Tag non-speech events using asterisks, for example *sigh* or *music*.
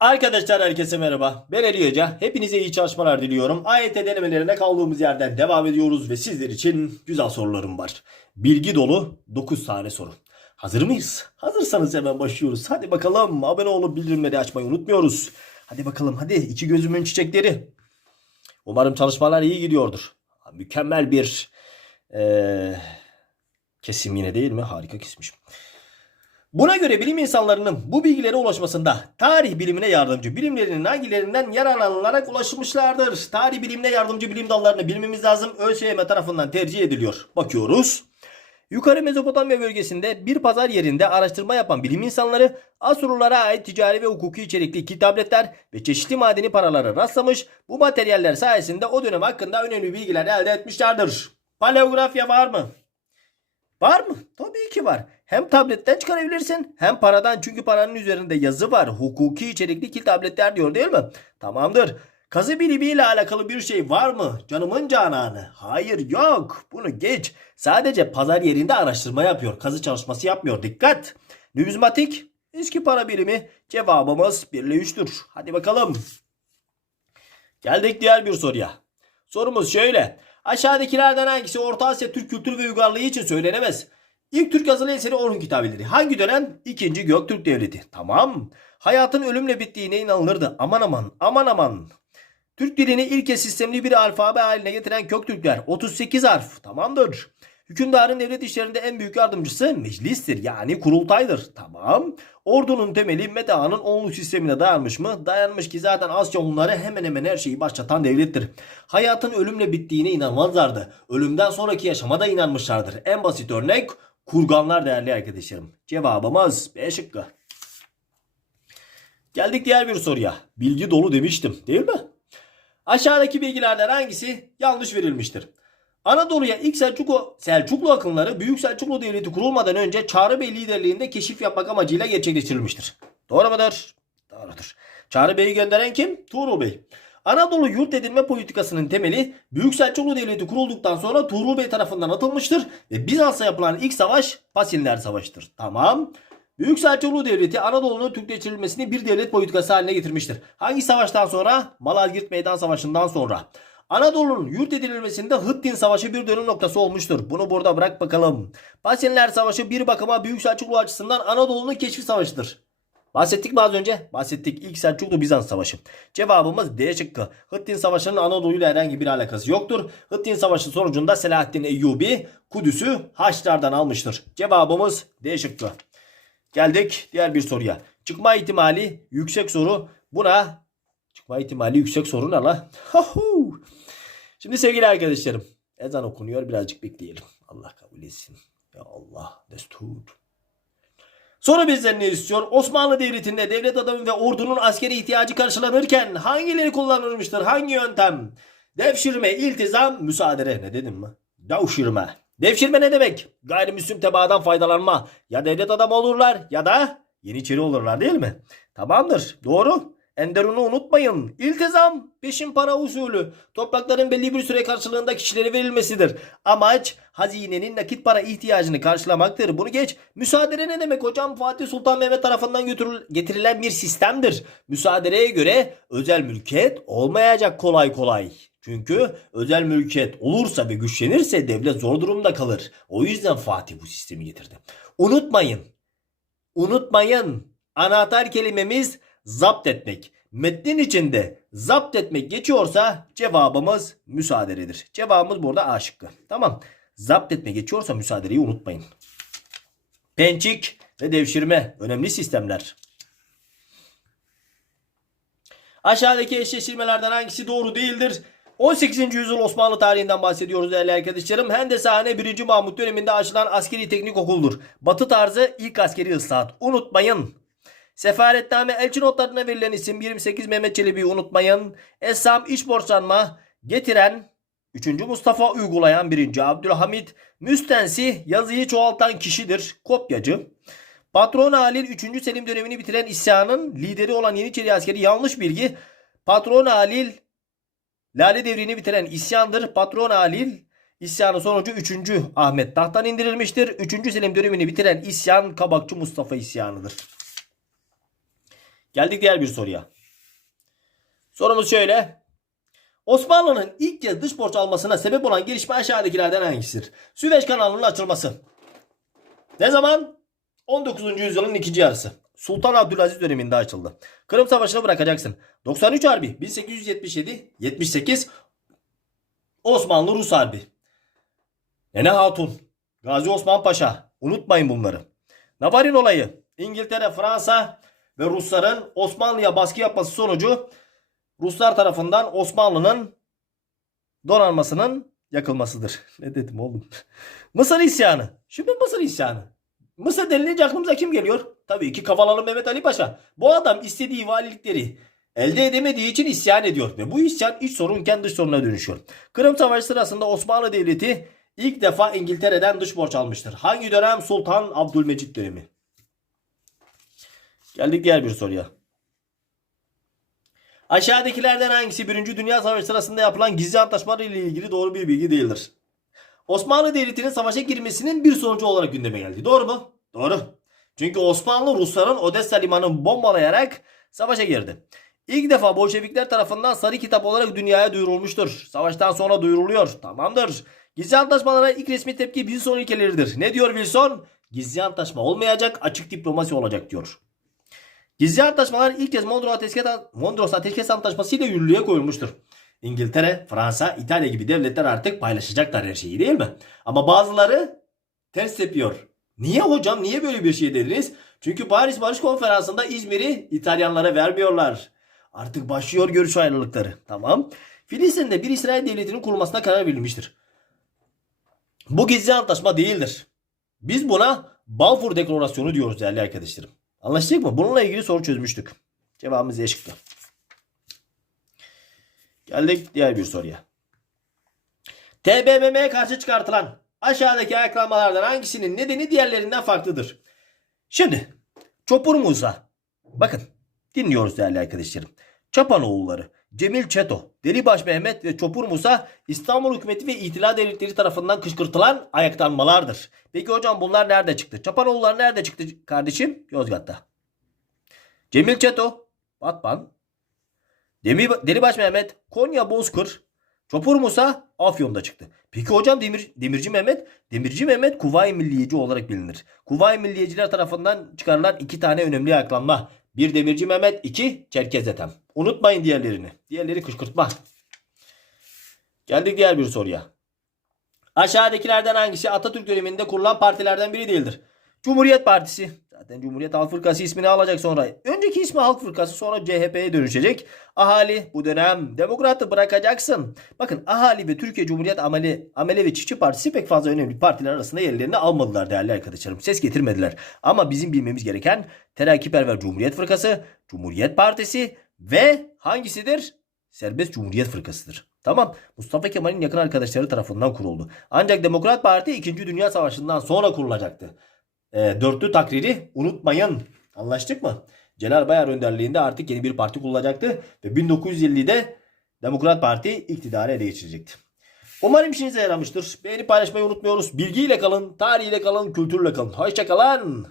Arkadaşlar herkese merhaba. Ben Ali Hoca. Hepinize iyi çalışmalar diliyorum. AYT denemelerine kaldığımız yerden devam ediyoruz ve sizler için güzel sorularım var. Bilgi dolu 9 tane soru. Hazır mıyız? Hazırsanız hemen başlıyoruz. Hadi bakalım. Abone olup bildirimleri açmayı unutmuyoruz. Hadi bakalım hadi. iki gözümün çiçekleri. Umarım çalışmalar iyi gidiyordur. Mükemmel bir eee, kesim yine değil mi? Harika kesmişim. Buna göre bilim insanlarının bu bilgilere ulaşmasında tarih bilimine yardımcı bilimlerinin hangilerinden yararlanılarak ulaşmışlardır? Tarih bilimine yardımcı bilim dallarını bilmemiz lazım. ÖSYM tarafından tercih ediliyor. Bakıyoruz. Yukarı Mezopotamya bölgesinde bir pazar yerinde araştırma yapan bilim insanları Asurlulara ait ticari ve hukuki içerikli iki tabletler ve çeşitli madeni paralara rastlamış. Bu materyaller sayesinde o dönem hakkında önemli bilgiler elde etmişlerdir. Paleografya var mı? Var mı? Tabii ki var. Hem tabletten çıkarabilirsin hem paradan çünkü paranın üzerinde yazı var. Hukuki içerikli kil tabletler diyor değil mi? Tamamdır. Kazı bilimiyle alakalı bir şey var mı? Canımın cananı. Hayır yok. Bunu geç. Sadece pazar yerinde araştırma yapıyor. Kazı çalışması yapmıyor. Dikkat. Numizmatik. Eski para birimi. Cevabımız 1 ile 3'tür. Hadi bakalım. Geldik diğer bir soruya. Sorumuz şöyle. Aşağıdakilerden hangisi Orta Asya Türk kültürü ve uygarlığı için söylenemez? İlk Türk yazılı eseri Orhun kitabeleri. Hangi dönem? İkinci Göktürk Devleti. Tamam. Hayatın ölümle bittiğine inanılırdı. Aman aman aman aman. Türk dilini ilk kez sistemli bir alfabe haline getiren Köktürkler. 38 harf. Tamamdır. Hükümdarın devlet işlerinde en büyük yardımcısı meclistir yani kurultaydır. Tamam. Ordunun temeli Metehan'ın onluk sistemine dayanmış mı? Dayanmış ki zaten Asya Hunları hemen hemen her şeyi başlatan devlettir. Hayatın ölümle bittiğine inanmazlardı. Ölümden sonraki yaşama da inanmışlardır. En basit örnek kurganlar değerli arkadaşlarım. Cevabımız B şıkkı. Geldik diğer bir soruya. Bilgi dolu demiştim değil mi? Aşağıdaki bilgilerden hangisi yanlış verilmiştir? Anadolu'ya ilk Selçuklu, Selçuklu akınları Büyük Selçuklu Devleti kurulmadan önce Çağrı Bey liderliğinde keşif yapmak amacıyla gerçekleştirilmiştir. Doğru mudur? Doğrudur. Çağrı Bey'i gönderen kim? Tuğrul Bey. Anadolu yurt edinme politikasının temeli Büyük Selçuklu Devleti kurulduktan sonra Tuğrul Bey tarafından atılmıştır ve Bizans'a yapılan ilk savaş Pasinler Savaşı'dır. Tamam. Büyük Selçuklu Devleti Anadolu'nun Türkleştirilmesini bir devlet politikası haline getirmiştir. Hangi savaştan sonra? Malazgirt Meydan Savaşı'ndan sonra. Anadolu'nun yurt edilmesinde Hıttin Savaşı bir dönüm noktası olmuştur. Bunu burada bırak bakalım. Pasinler Savaşı bir bakıma Büyük Selçuklu açısından Anadolu'nun keşfi savaşıdır. Bahsettik mi az önce? Bahsettik. İlk Selçuklu Bizans Savaşı. Cevabımız D şıkkı. Hıttin Savaşı'nın Anadolu ile herhangi bir alakası yoktur. Hıttin Savaşı sonucunda Selahaddin Eyyubi Kudüs'ü Haçlardan almıştır. Cevabımız D şıkkı. Geldik diğer bir soruya. Çıkma ihtimali yüksek soru. Buna çıkma ihtimali yüksek soru ne la? Şimdi sevgili arkadaşlarım. Ezan okunuyor birazcık bekleyelim. Allah kabul etsin. Ya Allah destur. Soru bizden ne istiyor? Osmanlı Devleti'nde devlet adamı ve ordunun askeri ihtiyacı karşılanırken hangileri kullanılmıştır? Hangi yöntem? Devşirme, iltizam, müsaade. Ne dedim mi? Devşirme. Devşirme ne demek? Gayrimüslim tebaadan faydalanma. Ya devlet adamı olurlar ya da Yeniçeri olurlar değil mi? Tamamdır. Doğru. Enderun'u unutmayın. İltizam, peşin para usulü. Toprakların belli bir süre karşılığında kişilere verilmesidir. Amaç hazinenin nakit para ihtiyacını karşılamaktır. Bunu geç. Müsaade ne demek hocam? Fatih Sultan Mehmet tarafından götürül- getirilen bir sistemdir. Müsaadeye göre özel mülkiyet olmayacak kolay kolay. Çünkü özel mülkiyet olursa ve güçlenirse devlet zor durumda kalır. O yüzden Fatih bu sistemi getirdi. Unutmayın. Unutmayın. Anahtar kelimemiz zapt etmek. Metnin içinde zapt etmek geçiyorsa cevabımız müsaaderedir. Cevabımız burada A şıkkı. Tamam. Zapt etme geçiyorsa müsaadereyi unutmayın. Pençik ve devşirme önemli sistemler. Aşağıdaki eşleştirmelerden hangisi doğru değildir? 18. yüzyıl Osmanlı tarihinden bahsediyoruz değerli arkadaşlarım. Hendesahane 1. Mahmut döneminde açılan askeri teknik okuldur. Batı tarzı ilk askeri ıslahat. Unutmayın. Sefaretname elçi notlarına verilen isim 28 Mehmet Çelebi'yi unutmayın. Esam iç borçlanma getiren 3. Mustafa uygulayan 1. Abdülhamit müstensi yazıyı çoğaltan kişidir. Kopyacı. Patron Halil 3. Selim dönemini bitiren isyanın lideri olan Yeniçeri askeri yanlış bilgi. Patron Halil Lale devrini bitiren isyandır. Patron Halil isyanı sonucu 3. Ahmet tahttan indirilmiştir. 3. Selim dönemini bitiren isyan Kabakçı Mustafa isyanıdır. Geldik diğer bir soruya. Sorumuz şöyle. Osmanlı'nın ilk kez dış borç almasına sebep olan gelişme aşağıdakilerden hangisidir? Süveyş kanalının açılması. Ne zaman? 19. yüzyılın ikinci yarısı. Sultan Abdülaziz döneminde açıldı. Kırım Savaşı'nı bırakacaksın. 93 Harbi 1877-78 Osmanlı Rus Harbi. Nene Hatun. Gazi Osman Paşa. Unutmayın bunları. Navarin olayı. İngiltere, Fransa ve Rusların Osmanlı'ya baskı yapması sonucu Ruslar tarafından Osmanlı'nın donanmasının yakılmasıdır. *laughs* Ne dedim oğlum? *laughs* Mısır isyanı. Şimdi Mısır isyanı. Mısır denilince aklımıza kim geliyor? Tabii ki Kavalalı Mehmet Ali Paşa. Bu adam istediği valilikleri elde edemediği için isyan ediyor. Ve bu isyan iç sorunken dış soruna dönüşüyor. Kırım Savaşı sırasında Osmanlı Devleti ilk defa İngiltere'den dış borç almıştır. Hangi dönem? Sultan Abdülmecit dönemi. Geldik diğer bir soruya. Aşağıdakilerden hangisi 1. Dünya Savaşı sırasında yapılan gizli antlaşmalar ile ilgili doğru bir bilgi değildir? Osmanlı Devleti'nin savaşa girmesinin bir sonucu olarak gündeme geldi. Doğru mu? Doğru. Çünkü Osmanlı Rusların Odessa limanını bombalayarak savaşa girdi. İlk defa Bolşevikler tarafından sarı kitap olarak dünyaya duyurulmuştur. Savaştan sonra duyuruluyor. Tamamdır. Gizli antlaşmalara ilk resmi tepki Wilson ilkeleridir. Ne diyor Wilson? Gizli antlaşma olmayacak, açık diplomasi olacak diyor. Gizli antlaşmalar ilk kez Mondros Ateşkes, Antlaşması ile yürürlüğe koyulmuştur. İngiltere, Fransa, İtalya gibi devletler artık paylaşacaklar her şeyi değil mi? Ama bazıları ters yapıyor. Niye hocam? Niye böyle bir şey dediniz? Çünkü Paris Barış Konferansı'nda İzmir'i İtalyanlara vermiyorlar. Artık başlıyor görüş ayrılıkları. Tamam. Filistin'de bir İsrail devletinin kurulmasına karar verilmiştir. Bu gizli antlaşma değildir. Biz buna Balfour Deklarasyonu diyoruz değerli arkadaşlarım. Anlaştık mı? Bununla ilgili soru çözmüştük. Cevabımız E şıkkı. Geldik diğer bir soruya. TBMM'ye karşı çıkartılan aşağıdaki ayaklanmalardan hangisinin nedeni diğerlerinden farklıdır? Şimdi Çopur Musa. Bakın dinliyoruz değerli arkadaşlarım. Çapanoğulları, Cemil Çeto, Delibaş Mehmet ve Çopur Musa İstanbul hükümeti ve İtilal devletleri tarafından kışkırtılan ayaklanmalardır. Peki hocam bunlar nerede çıktı? Çapanoğulları nerede çıktı kardeşim? Yozgat'ta. Cemil Çeto, Batman, Demir, Delibaş Mehmet, Konya Bozkır, Çopur Musa Afyon'da çıktı. Peki hocam Demir, Demirci Mehmet? Demirci Mehmet Kuvayi Milliyeci olarak bilinir. Kuvayi Milliyeciler tarafından çıkarılan iki tane önemli ayaklanma. Bir Demirci Mehmet, iki Çerkez Ethem. Unutmayın diğerlerini. Diğerleri kışkırtma. Geldik diğer bir soruya. Aşağıdakilerden hangisi Atatürk döneminde kurulan partilerden biri değildir? Cumhuriyet Partisi. Zaten Cumhuriyet Halk Fırkası ismini alacak sonra. Önceki ismi Halk Fırkası sonra CHP'ye dönüşecek. Ahali bu dönem demokratı bırakacaksın. Bakın Ahali ve Türkiye Cumhuriyet Amele, Amele ve Çiftçi Partisi pek fazla önemli partiler arasında yerlerini almadılar değerli arkadaşlarım. Ses getirmediler. Ama bizim bilmemiz gereken Terakkiperver Cumhuriyet Fırkası, Cumhuriyet Partisi ve hangisidir? Serbest Cumhuriyet Fırkası'dır. Tamam. Mustafa Kemal'in yakın arkadaşları tarafından kuruldu. Ancak Demokrat Parti 2. Dünya Savaşı'ndan sonra kurulacaktı. E, dörtlü takriri unutmayın. Anlaştık mı? Celal Bayar önderliğinde artık yeni bir parti kurulacaktı ve 1950'de Demokrat Parti iktidarı ele geçirecekti. Umarım işinize yaramıştır. Beğeni paylaşmayı unutmuyoruz. Bilgiyle kalın, tarihiyle kalın, kültürle kalın. Hoşçakalın.